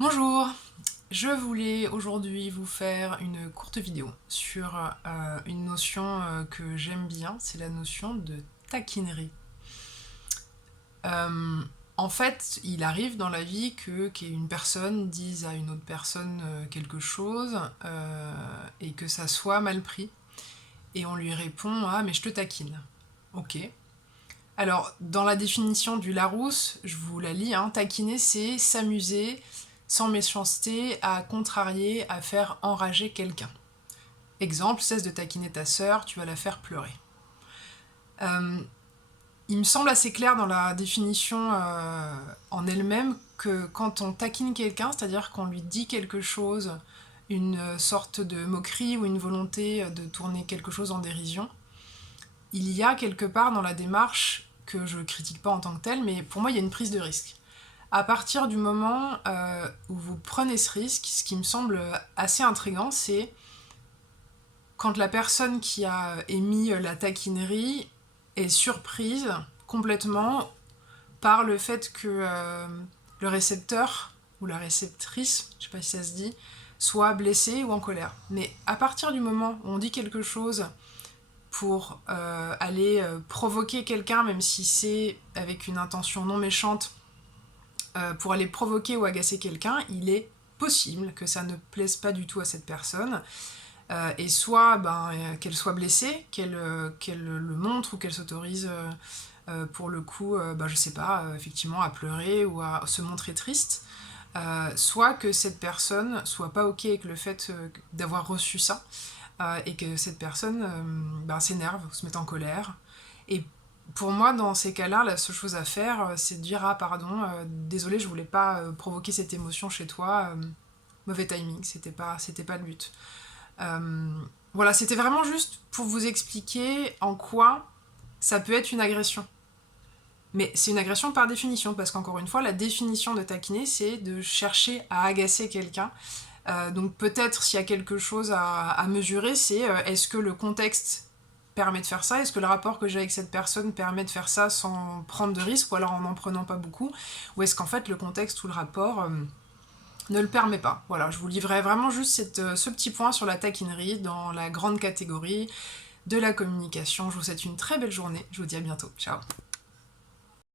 Bonjour, je voulais aujourd'hui vous faire une courte vidéo sur une notion que j'aime bien, c'est la notion de taquinerie. Euh, En fait, il arrive dans la vie qu'une personne dise à une autre personne quelque chose et que ça soit mal pris. Et on lui répond: «Ah, mais je te taquine.» Ok. Alors, dans la définition du Larousse, je vous la lis, hein, taquiner, c'est s'amuser sans méchanceté, à contrarier, à faire enrager quelqu'un. Exemple, cesse de taquiner ta sœur, tu vas la faire pleurer. Euh, il me semble assez clair dans la définition en elle-même que quand on taquine quelqu'un, c'est-à-dire qu'on lui dit quelque chose, une sorte de moquerie ou une volonté de tourner quelque chose en dérision, il y a quelque part dans la démarche, que je critique pas en tant que telle, mais pour moi il y a une prise de risque. À partir du moment où vous prenez ce risque, ce qui me semble assez intriguant, c'est quand la personne qui a émis la taquinerie est surprise complètement par le fait que le récepteur ou la réceptrice, je sais pas si ça se dit, soit blessé ou en colère. Mais à partir du moment où on dit quelque chose pour aller provoquer quelqu'un, même si c'est avec une intention non méchante, pour aller provoquer ou agacer quelqu'un, il est possible que ça ne plaise pas du tout à cette personne, et soit qu'elle soit blessée, qu'elle le montre ou qu'elle s'autorise pour le coup, je sais pas, effectivement à pleurer ou à se montrer triste, soit que cette personne soit pas ok avec le fait d'avoir reçu ça, et que cette personne s'énerve, se mette en colère. Et pour moi, dans ces cas-là, la seule chose à faire, c'est de dire: «Ah, pardon, désolé, je voulais pas provoquer cette émotion chez toi, mauvais timing, c'était pas le but.» Euh, voilà, c'était vraiment juste pour vous expliquer en quoi ça peut être une agression. Mais c'est une agression par définition, parce qu'encore une fois, la définition de taquiner, c'est de chercher à agacer quelqu'un. Donc peut-être s'il y a quelque chose à mesurer, c'est est-ce que le contexte permet de faire ça? Est-ce que le rapport que j'ai avec cette personne permet de faire ça sans prendre de risques, ou alors en n'en prenant pas beaucoup? Ou est-ce qu'en fait le contexte ou le rapport ne le permet pas? Voilà, je vous livrerai vraiment juste ce petit point sur la taquinerie dans la grande catégorie de la communication. Je vous souhaite une très belle journée, je vous dis à bientôt, ciao.